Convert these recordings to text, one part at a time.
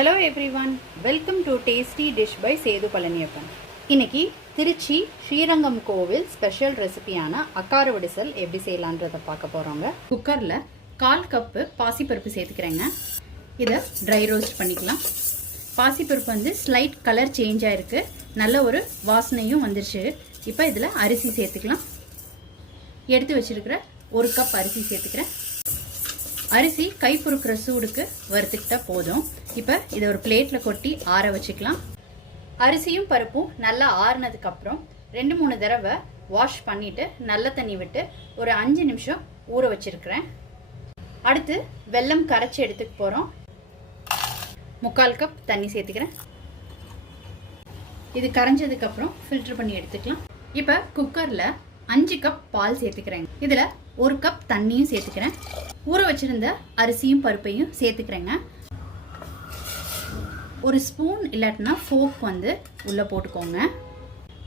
Hello everyone, welcome to tasty dish by Sethu Palaniappan. இன்னைக்கு திருச்சி ஸ்ரீரங்கம் கோவில் special ரெசிபியான அக்கார வடிசல் எப்படி செய்யலான்றதை பார்க்க போகிறோங்க. குக்கரில் 1/4 கப்பு பாசிப்பருப்பு சேர்த்துக்கிறேங்க. இதை ட்ரை ரோஸ்ட் பண்ணிக்கலாம். பாசிப்பருப்பு வந்து ஸ்லைட் கலர் சேஞ்ச் ஆகிருக்கு, நல்ல ஒரு வாசனையும் வந்துருச்சு. இப்போ இதில் அரிசி சேர்த்துக்கலாம். எடுத்து வச்சிருக்கிற 1 கப் அரிசி சேர்த்துக்கிறேன். அரிசி கை பொறுக்கிற சூடுக்கு வறுத்துக்கிட்டா போதும். இப்போ இதை ஒரு பிளேட்டில் கொட்டி ஆற வச்சுக்கலாம். அரிசியும் பருப்பும் நல்லா ஆறுனதுக்கு அப்புறம் 2-3 தடவை வாஷ் பண்ணிட்டு நல்ல தண்ணி விட்டு ஒரு 5 நிமிஷம் ஊற வச்சிருக்கிறேன். அடுத்து வெல்லம் கரைச்சி எடுத்துக்க போகிறோம். 3/4 கப் தண்ணி சேர்த்துக்கிறேன். இது கரைஞ்சதுக்கு அப்புறம் ஃபில்டர் பண்ணி எடுத்துக்கலாம். இப்போ குக்கரில் 5 கப் பால் சேர்த்துக்கிறேன். இதில் 1 கப் தண்ணியும் சேர்த்துக்கிறேன். ஊற வச்சிருந்த அரிசியும் பருப்பையும் சேர்த்துக்கிறேங்க. ஒரு ஸ்பூன் இல்லாட்டினா ஃபோர்க் வந்து உள்ளே போட்டுக்கோங்க.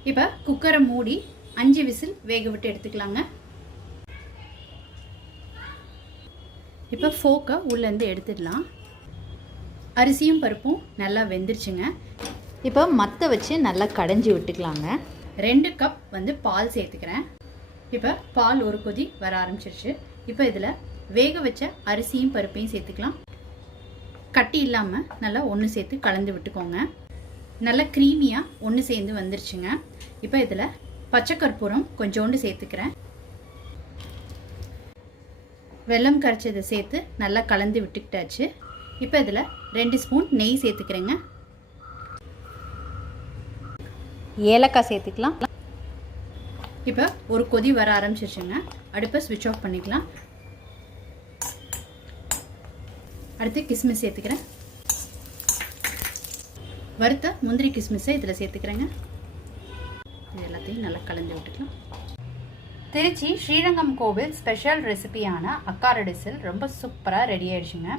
இப்போ குக்கரை மூடி 5 விசில் வேக விட்டு எடுத்துக்கலாங்க. இப்போ ஃபோர்க்கை உள்ளேருந்து எடுத்துடலாம். அரிசியும் பருப்பும் நல்லா வெந்துருச்சுங்க. இப்போ மற்ற வச்சு நல்லா கடைஞ்சி விட்டுக்கலாங்க. 2 கப் வந்து பால் சேர்த்துக்கிறேன். இப்போ பால் ஒரு கொதி வர ஆரம்பிச்சிருச்சு. இப்போ இதில் வேக வச்ச அரிசியும் பருப்பையும் சேர்த்துக்கலாம். கட்டி இல்லாமல் நல்லா ஒன்று சேர்த்து கலந்து விட்டுக்கோங்க. நல்லா க்ரீமியாக ஒன்று சேர்ந்து வந்துருச்சுங்க. இப்போ இதில் பச்சை கற்பூரம் கொஞ்சோண்டு சேர்த்துக்கிறேன். வெல்லம் கரைச்சதை சேர்த்து நல்லா கலந்து விட்டுக்கிட்டாச்சு. இப்போ இதில் 2 ஸ்பூன் நெய் சேர்த்துக்கிறேங்க. ஏலக்காய் சேர்த்துக்கலாம். இப்போ ஒரு கொதி வர ஆரம்பிச்சிருச்சுங்க. அடுப்பை ஸ்விட்ச் ஆஃப் பண்ணிக்கலாம். அடுத்து கிஸ்மிஸ் சேர்த்துக்கிறேன். வறுத்த முந்திரி கிஸ்மிஸை இதில் சேர்த்துக்கிறேங்க. இது எல்லாத்தையும் நல்லா கலந்து விட்டுக்கலாம். திருச்சி ஸ்ரீரங்கம் கோவில் ஸ்பெஷல் ரெசிபியான அக்கார வடிசல் ரொம்ப சூப்பராக ரெடி ஆயிடுச்சுங்க.